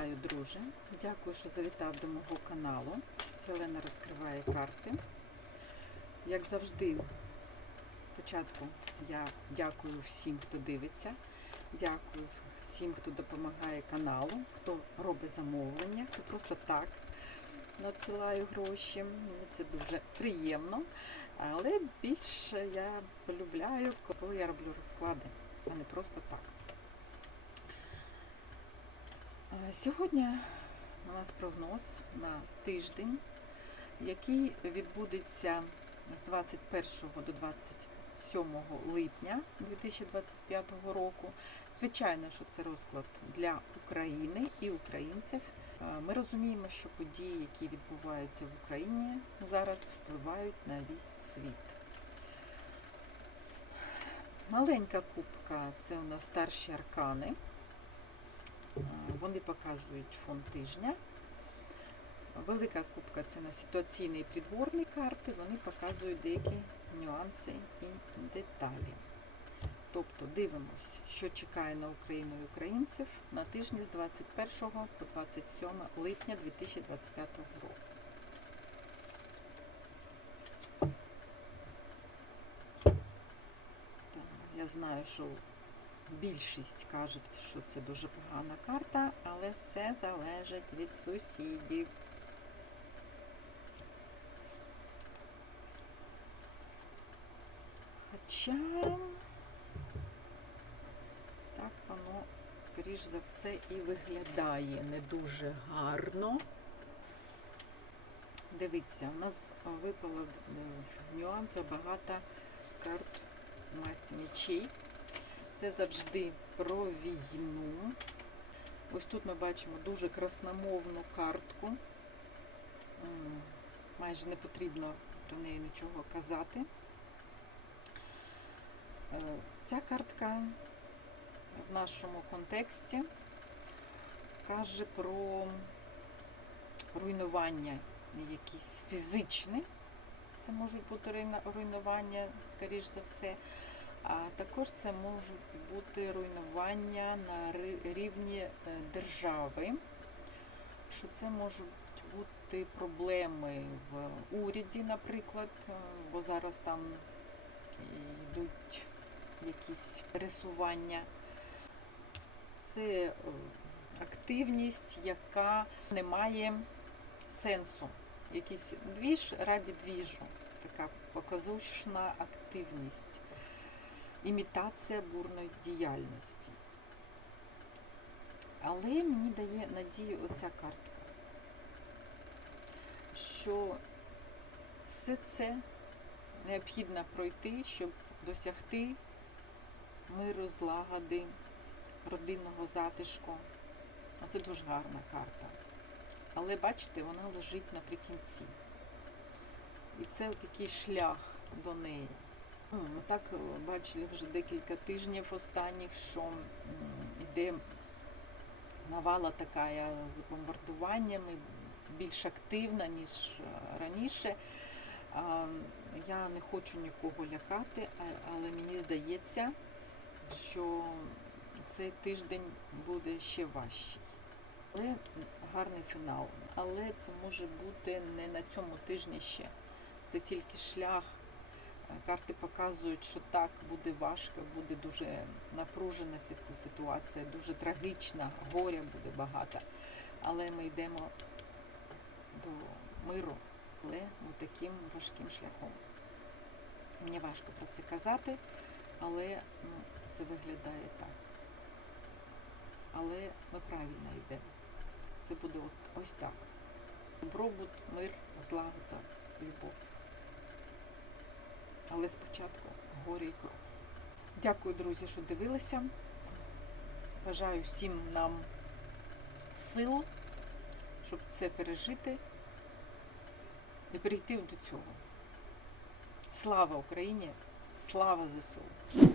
Вітаю, друже! Дякую, що завітав до мого каналу. Селена розкриває карти. Як завжди, спочатку я дякую всім, хто дивиться. Дякую всім, хто допомагає каналу, хто робить замовлення, хто просто так надсилає гроші. Мені це дуже приємно. Але більше я полюбляю, коли я роблю розклади, а не просто так. Е, Сьогодні у нас прогноз на тиждень, який відбудеться з 21 до 27 липня 2025 року. Звичайно, що це розклад для України і українців. Е, Ми розуміємо, що події, які відбуваються в Україні, зараз впливають на весь світ. Маленька кубка це у нас старші аркани. Вони показують фон тижня. Велика кубка це на ситуаційні і придворні карти. Вони показують деякі нюанси і деталі. Тобто дивимось, що чекає на Україну і українців на тижні з 21 по 27 липня 2025 року. Так, Я знаю, що більшість кажуть, що це дуже погана карта, але все залежить від сусідів. Хоча так воно, скоріш за все, і виглядає не дуже гарно. Дивіться, у нас випало в нюансах багато карт масті мечей. Це завжди про війну. Ось тут ми бачимо дуже красномовну картку. Майже не потрібно про неї нічого казати. Е, Ця картка в нашому контексті каже про руйнування якісь фізичні. Це можуть бути руйнування, скоріш за все. А також це можуть бути руйнування на рівні е, держави, що це можуть бути проблеми в уряді, наприклад, е, бо зараз там йдуть якісь пересування. Це е, активність, яка не має сенсу. Якийсь двіж раді двіжу. Така показушна активність імітація бурної діяльності. Але мені дає надію оця картка, що все це необхідно пройти, щоб досягти миру, злагоди, родинного затишку. Це дуже гарна карта. Але бачите, вона лежить наприкінці. І це такий шлях до неї. Ми так е, бачили вже декілька тижнів останніх, що м, іде навала така з бомбардуваннями, більш активна, ніж е, раніше. Я не хочу нікого лякати, але мені здається, що цей тиждень буде ще важчий. Але гарний фінал. Але це може бути не на цьому тижні ще. Це тільки шлях. Карти показують, що так буде важко, буде дуже напружена ситуація, дуже трагічна, горя буде багато. Але ми йдемо до миру, але ми таким важким шляхом. Мені важко про це казати, але ну, це виглядає так. Але ми правильно йдемо. Це буде от, ось так. Добробут, мир, злагода, любов. Але спочатку горе і кров. Дякую, друзі, що дивилися. Бажаю всім нам сил, щоб це пережити і прийти до цього. Слава Україні! Слава ЗСУ!